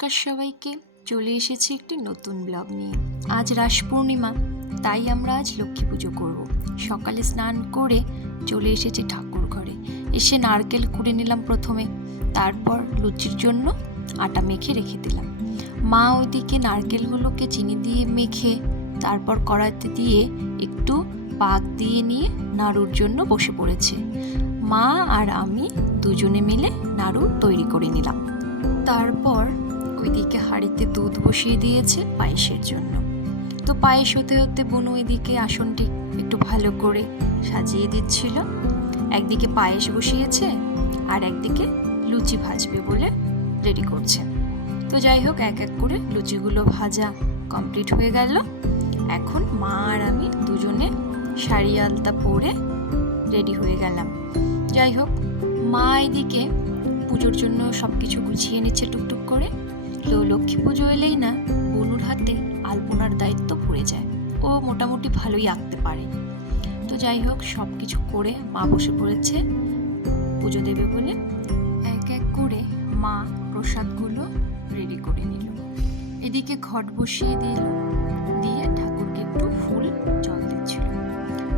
নমস্কার সবাইকে, চলে এসেছি একটি নতুন ব্লগ নিয়ে। আজ রাস পূর্ণিমা, তাই আমরা আজ লক্ষ্মী পুজো করব। সকালে স্নান করে চলে এসেছি ঠাকুর ঘরে। এসে নারকেল কুড়ে নিলাম প্রথমে, তারপর লুচির জন্য আটা মেখে রেখে দিলাম। মা ওইদিকে নারকেলগুলোকে চিনি দিয়ে মেখে তারপর কড়াইতে দিয়ে একটু পাক দিয়ে নিয়ে নাড়ুর জন্য বসে পড়েছে। মা আর আমি দুজনে মিলে নাড়ু তৈরি করে নিলাম। তারপর ওইদিকে হাঁড়িতে দুধ বসিয়ে দিয়েছে পায়েসের জন্য। তো পায়েস হতে হতে বোনু ওইদিকে আসনটি একটু ভালো করে সাজিয়ে দিচ্ছিল। একদিকে পায়েস বসিয়েছে আর একদিকে লুচি ভাজবে বলে রেডি করছে। তো যাই হোক, এক এক করে লুচিগুলো ভাজা কমপ্লিট হয়ে গেল। এখন মা আর আমি দুজনে শাড়ি আলতা পরে রেডি হয়ে গেলাম। যাই হোক, মা এদিকে পুজোর জন্য সব কিছু গুছিয়ে নিচ্ছে টুকটুক করে। তো লক্ষ্মী পুজো এলেই না বনুর হাতে আলপনার দায়িত্ব পড়ে যায়। ও মোটামুটি ভালোই আঁকতে পারে। তো যাই হোক, সব কিছু করে মা বসে পড়েছে পুজো দেবে বলে। এক এক করে মা প্রসাদগুলো রেডি করে নিল। এদিকে ঘট বসিয়ে দিয়ে ঠাকুরকে একটু ফুল জল দিচ্ছিল।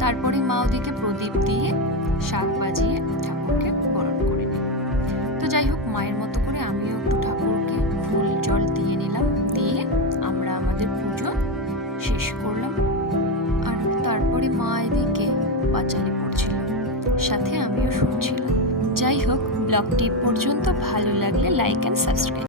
তারপরে মা ওদিকে প্রদীপ দিয়ে শাক বাজিয়ে ঠাকুরকে বরণ করে নিল। তো যাই হোক, মায়ের মতো করে আমিও একটু ঠাকুরকে ফুল জল দিয়ে নিলাম। দিয়ে আমরা আমাদের পুজো শেষ করলাম। আর তারপরে মা এদিকে পাঁচালি পড়ছিল, সাথে আমিও শুনছিলাম। যাই হোক, ব্লগটি পর্যন্ত ভালো লাগলে লাইক অ্যান্ড সাবস্ক্রাইব।